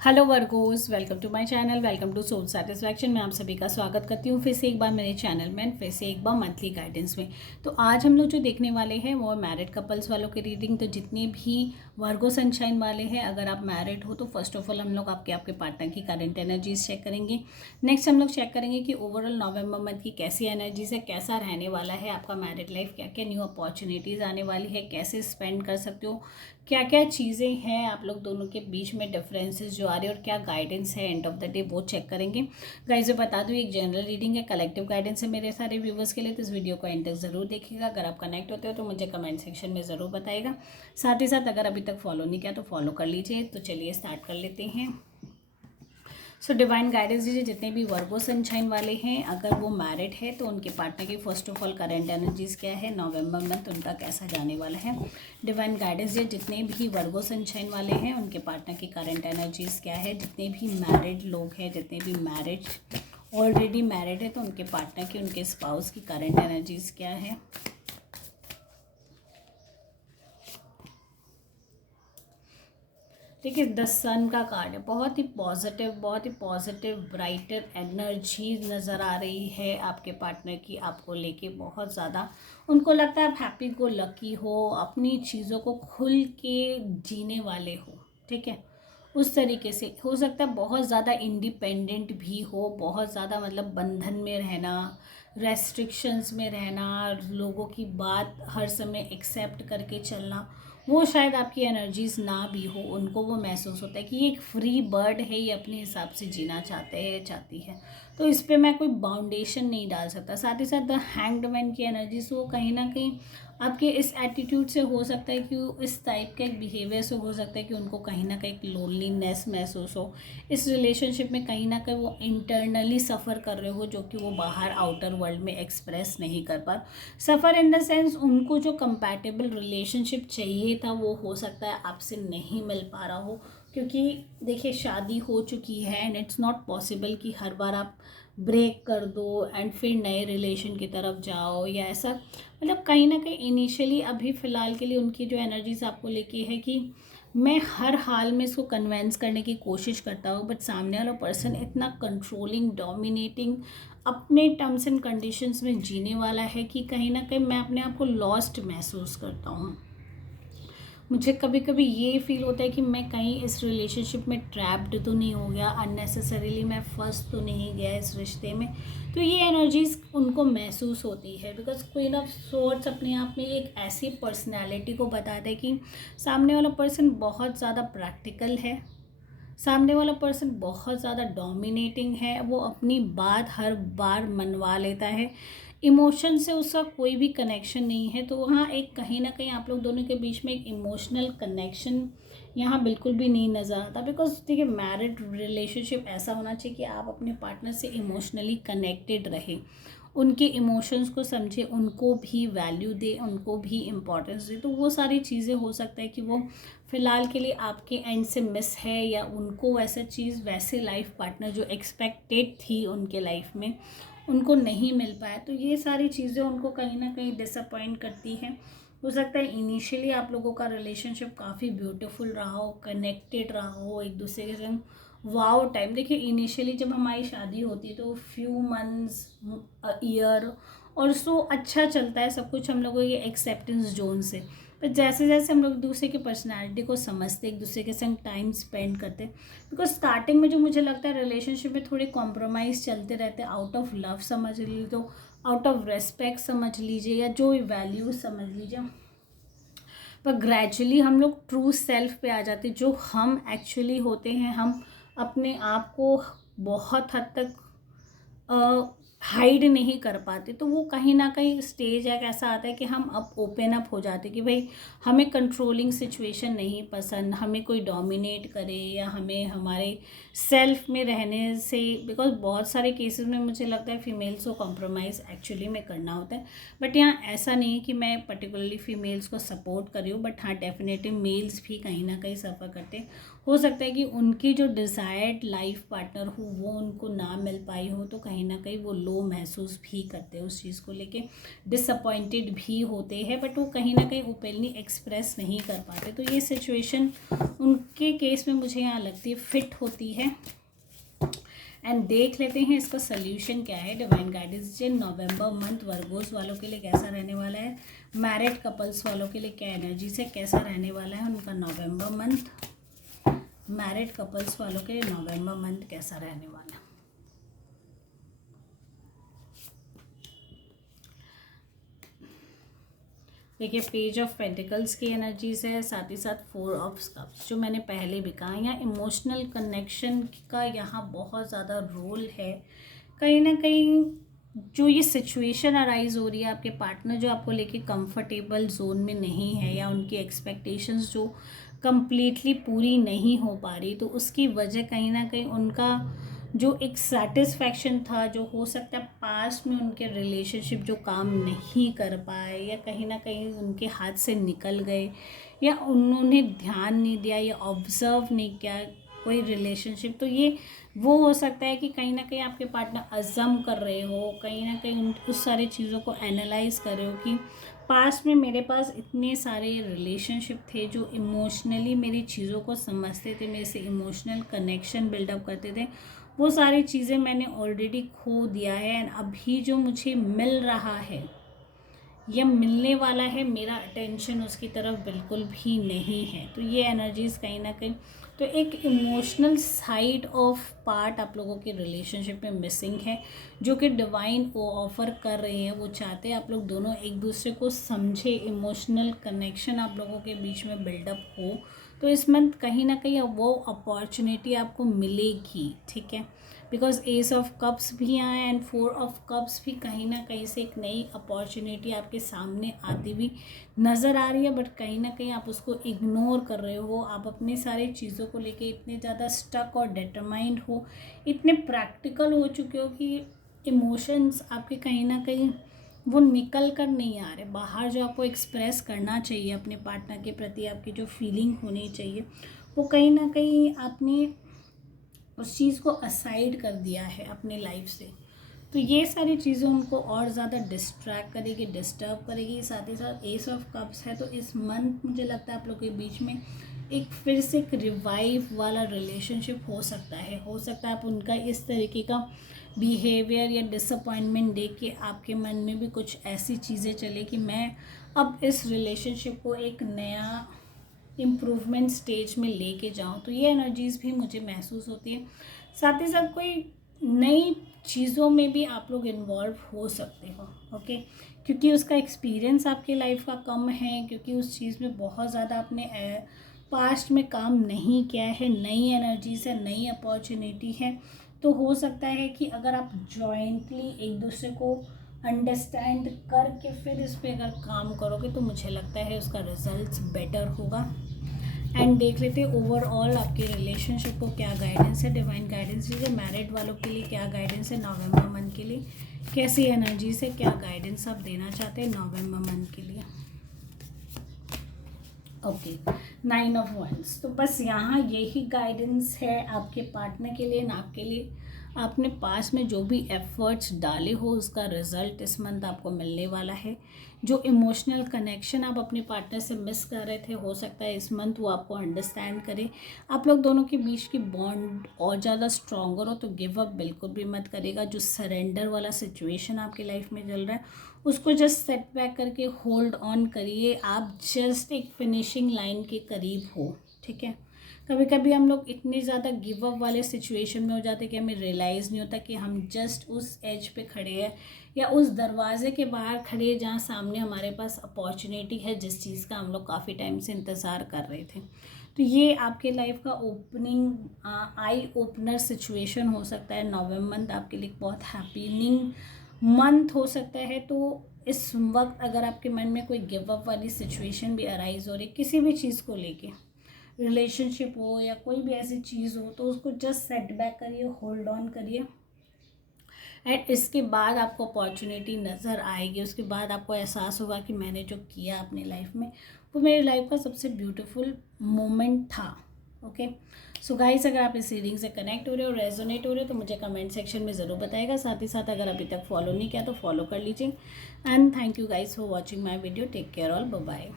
Hello Virgos, welcome to my channel, welcome to soul satisfaction. मैं आप सभी का स्वागत करती हूँ फिर से एक बार मेरे चैनल में, फिर से एक बार मंथली गाइडेंस में। तो आज हम लोग जो देखने वाले हैं वो मैरिड कपल्स वालों की रीडिंग। तो जितने भी वर्गो सनशाइन वाले हैं, अगर आप मैरिड हो तो फर्स्ट ऑफ ऑल हम लोग आपके पार्टनर की करंट एनर्जीज चेक करेंगे। नेक्स्ट हम लोग चेक करेंगे कि ओवरऑल नवंबर मंथ की कैसी एनर्जीज है, कैसा रहने वाला है आपका मैरिड लाइफ, क्या क्या न्यू अपॉर्चुनिटीज़ आने वाली है, कैसे स्पेंड कर सकते हो, क्या क्या चीज़ें हैं आप लोग दोनों के बीच में डिफरेंसेस जो आ रहे हैं और क्या गाइडेंस है एंड ऑफ द डे वो चेक करेंगे। गाइस मैं बता दूँ, एक जनरल रीडिंग है, कलेक्टिव गाइडेंस है मेरे सारे व्यूवर्स के लिए। तो इस वीडियो को एंड तक ज़रूर देखिएगा। अगर आप कनेक्ट होते हो तो मुझे कमेंट सेक्शन में ज़रूर बताइएगा। साथ ही साथ अगर अभी तक फॉलो नहीं किया तो फॉलो कर लीजिए। तो चलिए स्टार्ट कर लेते हैं। सो डिवाइन गाइडेंस दीजिए जितने भी वर्गो सनशाइन वाले हैं, अगर वो मैरिड है तो उनके पार्टनर की first of all current energies क्या है, नवंबर मंथ उनका कैसा जाने वाला है। डिवाइन गाइडेंस दीजिए जितने भी वर्गो सनशाइन वाले हैं उनके पार्टनर की करंट एनर्जीज क्या है। जितने भी मैरिड लोग हैं, जितने भी मैरिड ऑलरेडी मैरिड है तो उनके पार्टनर की, उनके स्पाउस की करंट एनर्जीज क्या है। देखिए द सन का कार्ड है, बहुत ही पॉजिटिव ब्राइटर एनर्जी नज़र आ रही है आपके पार्टनर की आपको लेके। बहुत ज़्यादा उनको लगता है आप हैप्पी गो लकी हो, अपनी चीज़ों को खुल के जीने वाले हो। ठीक है, उस तरीके से हो सकता है बहुत ज़्यादा इंडिपेंडेंट भी हो, बहुत ज़्यादा मतलब बंधन में रहना, रेस्ट्रिक्शंस में रहना, लोगों की बात हर समय एक्सेप्ट करके चलना, वो शायद आपकी एनर्जीज ना भी हो। उनको वो महसूस होता है कि ये एक फ्री बर्ड है, ये अपने हिसाब से जीना चाहते हैं, चाहती है, तो इस पे मैं कोई बाउंडेशन नहीं डाल सकता। साथ ही साथ द हैंग्ड मैन की एनर्जीज वो कहीं ना कहीं आपके इस एटीट्यूड से हो सकता है कि इस टाइप के बिहेवियर से हो सकता है कि उनको कहीं ना कहीं लोनलीनेस महसूस हो। इस रिलेशनशिप में कहीं ना कहीं वो इंटरनली सफ़र कर रहे हो, जो कि वो बाहर आउटर वर्ल्ड में एक्सप्रेस नहीं कर पा। सफ़र इन द सेंस उनको जो कंपैटिबल रिलेशनशिप चाहिए था वो हो सकता है आपसे नहीं मिल पा रहा हो, क्योंकि देखिए शादी हो चुकी है एंड इट्स नॉट पॉसिबल कि हर बार आप ब्रेक कर दो एंड फिर नए रिलेशन की तरफ जाओ या ऐसा। मतलब कहीं ना कहीं इनिशियली अभी फ़िलहाल के लिए उनकी जो एनर्जीज आपको लेके है कि मैं हर हाल में इसको कन्वेंस करने की कोशिश करता हूँ, बट सामने वाला पर्सन इतना कंट्रोलिंग, डोमिनेटिंग, अपने टर्म्स एंड कंडीशंस में जीने वाला है कि कहीं ना कहीं मैं अपने आप को लॉस्ट महसूस करता हूँ। मुझे कभी कभी ये फील होता है कि मैं कहीं इस रिलेशनशिप में ट्रैप्ड तो नहीं हो गया, अननेसेसरीली मैं फंस तो नहीं गया इस रिश्ते में। तो ये एनर्जीज उनको महसूस होती है, बिकॉज क्वीन ऑफ सोर्ड्स अपने आप में एक ऐसी पर्सनैलिटी को बताता है कि सामने वाला पर्सन बहुत ज़्यादा प्रैक्टिकल है, सामने वाला पर्सन बहुत ज़्यादा डोमिनेटिंग है, वो अपनी बात हर बार मनवा लेता है, इमोशन से उसका कोई भी कनेक्शन नहीं है। तो वहाँ एक कहीं ना कहीं आप लोग दोनों के बीच में एक इमोशनल कनेक्शन यहाँ बिल्कुल भी नहीं नज़र आता। बिकॉज देखिए मैरिड रिलेशनशिप ऐसा होना चाहिए कि आप अपने पार्टनर से इमोशनली कनेक्टेड रहे, उनके इमोशंस को समझे, उनको भी वैल्यू दे, उनको भी इम्पोर्टेंस दे। तो वो सारी चीज़ें हो सकता है कि वो फ़िलहाल के लिए आपके एंड से मिस है, या उनको वैसा चीज़, वैसे लाइफ पार्टनर जो एक्सपेक्टेड थी उनके लाइफ में उनको नहीं मिल पाया। तो ये सारी चीज़ें उनको कहीं ना कहीं डिसअपॉइंट करती हैं। हो सकता है इनिशियली आप लोगों का रिलेशनशिप काफ़ी ब्यूटीफुल रहा हो, कनेक्टेड रहा हो एक दूसरे के संग, वाओ टाइम। देखिए इनिशियली जब हमारी शादी होती है तो फ्यू मंथ्स, ईयर और सो अच्छा चलता है सब कुछ हम लोगों के एक्सेप्टेंस जोन से। पर जैसे जैसे हम लोग एक दूसरे की पर्सनैलिटी को समझते, एक दूसरे के संग टाइम स्पेंड करते, बिकॉज स्टार्टिंग में जो मुझे लगता है रिलेशनशिप में थोड़े कॉम्प्रोमाइज़ चलते रहते हैं, आउट ऑफ लव समझ लीजिए, तो आउट ऑफ रेस्पेक्ट समझ लीजिए, या जो वैल्यूज समझ लीजिए, पर ग्रेजुअली हम लोग ट्रू सेल्फ पे आ जाते, जो हम एक्चुअली होते हैं। हम अपने आप को बहुत हद तक हाइड नहीं कर पाते। तो वो कहीं ना कहीं स्टेज एक ऐसा आता है कि हम अब ओपन अप हो जाते कि भाई हमें कंट्रोलिंग सिचुएशन नहीं पसंद, हमें कोई डोमिनेट करे या हमें हमारे सेल्फ में रहने से। बिकॉज बहुत सारे केसेस में मुझे लगता है फीमेल्स को कॉम्प्रोमाइज़ एक्चुअली में करना होता है, बट यहाँ ऐसा नहीं है कि मैं पर्टिकुलरली फीमेल्स को सपोर्ट कर रही हूँ, बट हाँ डेफिनेटली मेल्स भी कहीं ना कहीं सफ़र करते हैं। हो सकता है कि उनकी जो डिज़ायर्ड लाइफ पार्टनर हो वो उनको ना मिल पाई हो, तो कहीं ना कहीं वो लो लो महसूस भी करते हैं, उस चीज़ को लेके डिसअपॉइंटेड भी होते हैं, बट वो कहीं ना कहीं ओपनली एक्सप्रेस नहीं कर पाते। तो ये सिचुएशन उनके केस में मुझे यहाँ लगती है फिट होती है। एंड देख लेते हैं इसका सोल्यूशन क्या है। डिवाइन गाइडेंस जिन नवंबर मंथ वर्गोस वालों के लिए कैसा रहने वाला है, मैरिड कपल्स वालों के लिए क्या एनर्जी से कैसा रहने वाला है उनका नवंबर मंथ, मैरिड कपल्स वालों के लिए नवंबर मंथ कैसा रहने वाला है। देखिए पेज ऑफ पेंटिकल्स की एनर्जीज है, साथ ही साथ 4 ऑफ कप्स, जो मैंने पहले भी कहा यहाँ इमोशनल कनेक्शन का यहाँ बहुत ज़्यादा रोल है। कहीं ना कहीं जो ये सिचुएशन अराइज हो रही है, आपके पार्टनर जो आपको लेके कंफर्टेबल जोन में नहीं है या उनकी एक्सपेक्टेशंस जो कंप्लीटली पूरी नहीं हो पा रही, तो उसकी वजह कहीं ना कहीं उनका जो एक सेटिस्फैक्शन था, जो हो सकता है पास्ट में उनके रिलेशनशिप जो काम नहीं कर पाए या कहीं ना कहीं उनके हाथ से निकल गए या उन्होंने ध्यान नहीं दिया या ऑब्ज़र्व नहीं किया कोई रिलेशनशिप, तो ये वो हो सकता है कि कहीं ना कहीं आपके पार्टनर अज़म कर रहे हो, कहीं ना कहीं उस सारी चीज़ों को एनालाइज कर रहे हो कि पास्ट में मेरे पास इतने सारे रिलेशनशिप थे जो इमोशनली मेरी चीज़ों को समझते थे, मेरे से इमोशनल कनेक्शन बिल्डअप करते थे, वो सारी चीज़ें मैंने ऑलरेडी खो दिया है। एंड अभी जो मुझे मिल रहा है या मिलने वाला है, मेरा अटेंशन उसकी तरफ बिल्कुल भी नहीं है। तो ये एनर्जीज़ कहीं ना कहीं तो एक इमोशनल साइड ऑफ पार्ट आप लोगों के रिलेशनशिप में मिसिंग है, जो कि डिवाइन को ऑफर कर रहे हैं। वो चाहते हैं आप लोग दोनों एक दूसरे को समझे, इमोशनल कनेक्शन आप लोगों के बीच में बिल्डअप हो। तो इस मंथ कहीं ना कहीं वो अपॉर्चुनिटी आपको मिलेगी, ठीक है, बिकॉज एस ऑफ कप्स भी आए एंड 4 ऑफ कप्स भी कहीं ना कहीं से एक नई अपॉर्चुनिटी आपके सामने आती हुई नज़र आ रही है, बट कहीं ना कहीं आप उसको इग्नोर कर रहे हो। आप अपनी सारी चीज़ों को लेके इतने ज़्यादा स्टक और डिटरमाइंड हो, इतने प्रैक्टिकल हो चुके हो कि इमोशंस आपके कहीं ना कहीं वो निकल कर नहीं आ रहे बाहर। जो आपको एक्सप्रेस करना चाहिए अपने पार्टनर के प्रति, आपकी जो फीलिंग होनी चाहिए, वो कहीं ना कहीं आपने उस चीज़ को असाइड कर दिया है अपने लाइफ से। तो ये सारी चीज़ें उनको और ज़्यादा डिस्ट्रैक्ट करेगी, डिस्टर्ब करेगी। साथ ही साथ एस ऑफ कप्स है, तो इस मंथ मुझे लगता है आप लोग के बीच में एक फिर से एक रिवाइव वाला रिलेशनशिप हो सकता है। आप उनका इस तरीके का बिहेवियर या डिसअपॉइंटमेंट देख के आपके मन में भी कुछ ऐसी चीज़ें चले कि मैं अब इस रिलेशनशिप को एक नया इम्प्रूवमेंट स्टेज में लेके जाऊँ। तो ये एनर्जीज़ भी मुझे महसूस होती है। साथ ही साथ कोई नई चीज़ों में भी आप लोग इन्वॉल्व हो सकते हो, ओके, क्योंकि उसका एक्सपीरियंस आपके लाइफ का कम है, क्योंकि उस चीज़ में बहुत ज़्यादा आपने पास्ट में काम नहीं किया है। नई एनर्जीज है, नई अपॉर्चुनिटी है। तो हो सकता है कि अगर आप जॉइंटली एक दूसरे को अंडरस्टैंड करके फिर इस पर अगर काम करोगे, तो मुझे लगता है उसका रिजल्ट बेटर होगा। एंड देख लेते हैं ओवरऑल आपके रिलेशनशिप को क्या गाइडेंस है। डिवाइन गाइडेंस दीजिए मैरिड वालों के लिए, क्या गाइडेंस है नवंबर मंथ के लिए, कैसी एनर्जी से क्या गाइडेंस आप देना चाहते हैं नवंबर मंथ के लिए। Okay, 9 of wands. तो बस यहाँ यही गाइडेंस है आपके पार्टनर के लिए, ना आपके लिए। आपने पास में जो भी एफर्ट्स डाले हो उसका रिजल्ट इस मंथ आपको मिलने वाला है। जो इमोशनल कनेक्शन आप अपने पार्टनर से मिस कर रहे थे, हो सकता है इस मंथ वो आपको अंडरस्टैंड करे, आप लोग दोनों के बीच की बॉन्ड और ज़्यादा स्ट्रॉन्गर हो। तो गिव अप बिल्कुल भी मत करेगा। जो सरेंडर वाला सिचुएशन आपकी लाइफ में चल रहा है उसको जस्ट सेट बैक करके होल्ड ऑन करिए। आप जस्ट एक फिनिशिंग लाइन के करीब हो, ठीक है। कभी कभी हम लोग इतने ज़्यादा गिव अप वाले सिचुएशन में हो जाते हैं कि हमें रियलाइज़ नहीं होता कि हम जस्ट उस एज पे खड़े हैं या उस दरवाजे के बाहर खड़े हैं जहाँ सामने हमारे पास अपॉर्चुनिटी है, जिस चीज़ का हम लोग काफ़ी टाइम से इंतज़ार कर रहे थे। तो ये आपके लाइफ का आई ओपनर सिचुएशन हो सकता है। नवंबर मंथ आपके लिए बहुत हैपनिंग मंथ हो सकता है। तो इस वक्त अगर आपके मन में कोई गिव अप वाली सिचुएशन भी अराइज हो रही किसी भी चीज़ को लेके, रिलेशनशिप हो या कोई भी ऐसी चीज़ हो, तो उसको जस्ट सेट बैक करिए, होल्ड ऑन करिए। एंड इसके बाद आपको अपॉर्चुनिटी नज़र आएगी। उसके बाद आपको एहसास होगा कि मैंने जो किया अपनी लाइफ में वो मेरी लाइफ का सबसे ब्यूटीफुल मोमेंट था, ओके। सो गाइस, अगर आप इस रीडिंग से कनेक्ट हो रहे हो, रेजोनेट हो रहे हो, तो मुझे कमेंट सेक्शन में ज़रूर बताइएगा। साथ ही साथ अगर अभी तक फॉलो नहीं किया तो फॉलो कर लीजिए। And thank you guys for watching my video. Take care all, bye bye.